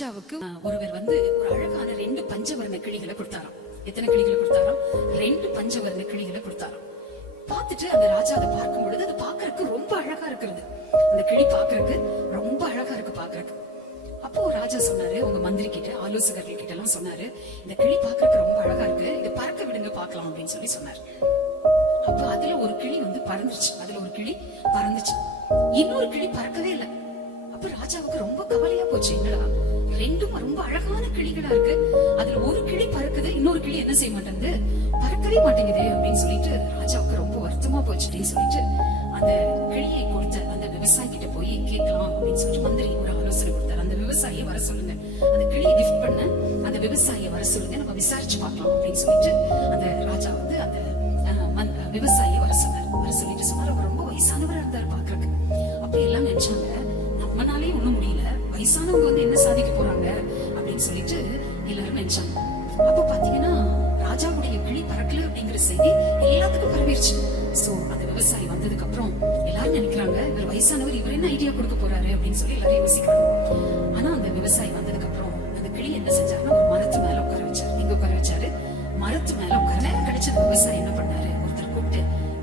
ராஜாவுக்கு ஒருவர் ஒரு அழகான 2 பஞ்சவர்ண கிளிகளை கொடுத்தாராம். எத்தனை கிளிகளை கொடுத்தாராம்? 2 பஞ்சவர்ண கிளிகளை கொடுத்தாராம். பார்த்துட்டு அந்த ராஜா அதை பார்க்கும் பொழுது அது பாக்குறதுக்கு ரொம்ப அழகா இருக்கிறது. அந்த கிளி பாக்குறதுக்கு ரொம்ப அழகா இருக்கு பாக்குறதுக்கு. அப்போ ராஜா சொன்னாரு, உங்க மந்திரி கிட்ட, ஆலோசகர்கள் கிட்ட எல்லாம் சொன்னாரு, இந்த கிளி பாக்குறதுக்கு ரொம்ப அழகா இருக்கு, இதை பறக்க விடுங்க பாக்கலாம் அப்படின்னு சொல்லி சொன்னாரு. அப்ப அதுல ஒரு கிளி பறந்துச்சு. இன்னொரு கிளி பறக்கவே இல்லை. அப்ப ராஜாவுக்கு ரொம்ப கவலையா போச்சு. என்னடா, 2ம் ரொம்ப அழகான கிளிகளா இருக்கு, அதுல ஒரு கிளி பறக்குது, இன்னொரு கிளி என்ன செய்ய மாட்டேங்குது, பறக்கவே மாட்டேங்குது அப்படின்னு சொல்லிட்டு ராஜாவுக்கு ரொம்ப வருத்தமா போச்சுன்னு சொல்லிட்டு அந்த கிளியை கொடுத்த அந்த விவசாயி கிட்ட போய் கேட்கலாம் அப்படின்னு சொல்லிட்டு மந்திரி ஒரு ஆலோசனை கொடுத்தாரு. அந்த விவசாயியை வர சொல்லுங்க, அந்த கிளியை கிஃப்ட் பண்ண அந்த விவசாயியை வர சொல்லுங்க, நம்ம விசாரிச்சு பார்க்கலாம் அப்படின்னு சொல்லிட்டு அந்த ராஜா அந்த விவசாயியை வர சொல்லிட்டு சொன்னாரு. அவர் ரொம்ப வயசானவரா இருந்தாரு பாக்குறதுக்கு. அப்ப எல்லாம் நினைச்சாங்க, நம்மனாலே ஒண்ணும் முடியல, வயசானவங்க என்ன சாதிக்க போறாங்க அப்படின்னு சொல்லிட்டு எல்லாரும் நினைச்சாங்க. அப்ப பாத்தீங்கன்னா ராஜாவுடைய கிளி பறக்கல அப்படிங்கிற செய்தி எல்லாத்துக்கும் பரவிருச்சு. சோ அந்த விவசாயி வந்ததுக்கு அப்புறம் எல்லாரும் நினைக்கிறாங்க, இவர் வயசானவர், இவர் என்ன ஐடியா கொடுக்க போறாரு அப்படின்னு சொல்லி எல்லாரும் யோசிக்கிறாங்க. ஆனா அந்த விவசாயி வந்ததுக்கு அப்புறம் அந்த கிளி என்ன செஞ்சாருன்னா ஒரு மரத்து மேல உட்கார வச்சாரு. எங்க உட்கார வச்சாரு? மரத்து மேல உட்கார. நேரம் கிடைச்சது விவசாயி என்ன பண்ணாரு, ஒருத்தர் கூப்பிட்டு,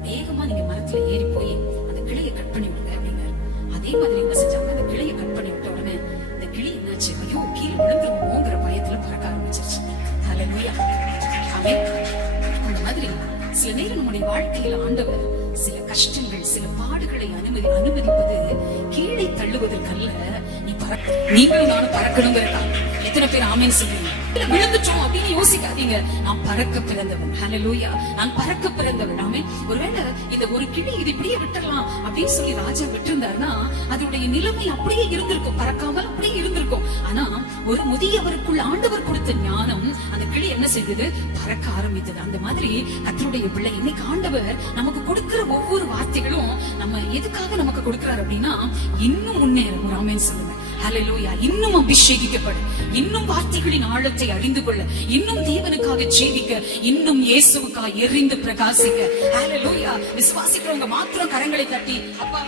வேகமா நீங்க மரத்துல ஏறி போய் அந்த கிளியை கட் பண்ணி விடுங்க அப்படின்னாரு. அதே மாதிரி என்ன செஞ்சாங்க, அந்த கிளியை கட் பண்ணி விட்ட உடனே அந்த கிளி என்னாச்சு, ஐயோ கீழே விழுந்துருமோங்கிற பயத்துல பறக்க ஆரம்பிச்சிருச்சு. ஹல்லேலூயா. ஆமென். அந்த மாதிரி சில நேரம் நம்முடைய வாழ்க்கையில ஆண்டவர் சில கஷ்டங்கள், சில பாடுகளை அனுமதிப்பது கீழே தள்ளுவதற்கல்ல, நீ பறக்க, நீங்களும் நானும் பறக்கணுங்கிறதா. எத்தனை பேர் ஆமென் சொல்றீங்க? விழுந்துட்டோம் அப்படின்னு யோசிக்காதீங்க. நான் பறக்க பிறந்தவன். ஹல்லேலூயா. நான் பறக்க பிறந்தவன். ஆமென். ஒருவேளை இந்த ஒரு கிளி இது இப்படியே விட்டுறலாம் அப்படின்னு சொல்லி ராஜா விட்டிருந்தாருன்னா அதனுடைய நிலைமை அப்படியே இருந்திருக்கும், பறக்காமல் அப்படியே இருந்திருக்கும். ஆனா ஒரு முதியவருக்குள் ஆண்டவர் கொடுத்த ஞானம் அந்த கிளி என்ன செய்தது, பறக்க ஆரம்பித்தது. அந்த மாதிரி கர்த்தருடைய பிள்ளை, இன்னைக்கு ஆண்டவர் நமக்கு கொடுக்கிற ஒவ்வொரு வார்த்தைகளும் நம்ம எதுக்காக நமக்கு கொடுக்கிறார் அப்படின்னா இன்னும் முன்னேறும். ஆமென் சொல்லுங்க. ஹல்லேலூயா. இன்னும் அபிஷேகிக்கப்பட, இன்னும் வார்த்தைகளின் ஆழத்தை அறிந்து கொள்ள, இன்னும் தேவனுக்காக ஜீவிக்க, இன்னும் இயேசுவுக்காக எரிந்து பிரகாசிக்க. ஹல்லேலூயா. விசுவாசிக்கிறவங்க மாத்திரம் கரங்களை தட்டி அப்பா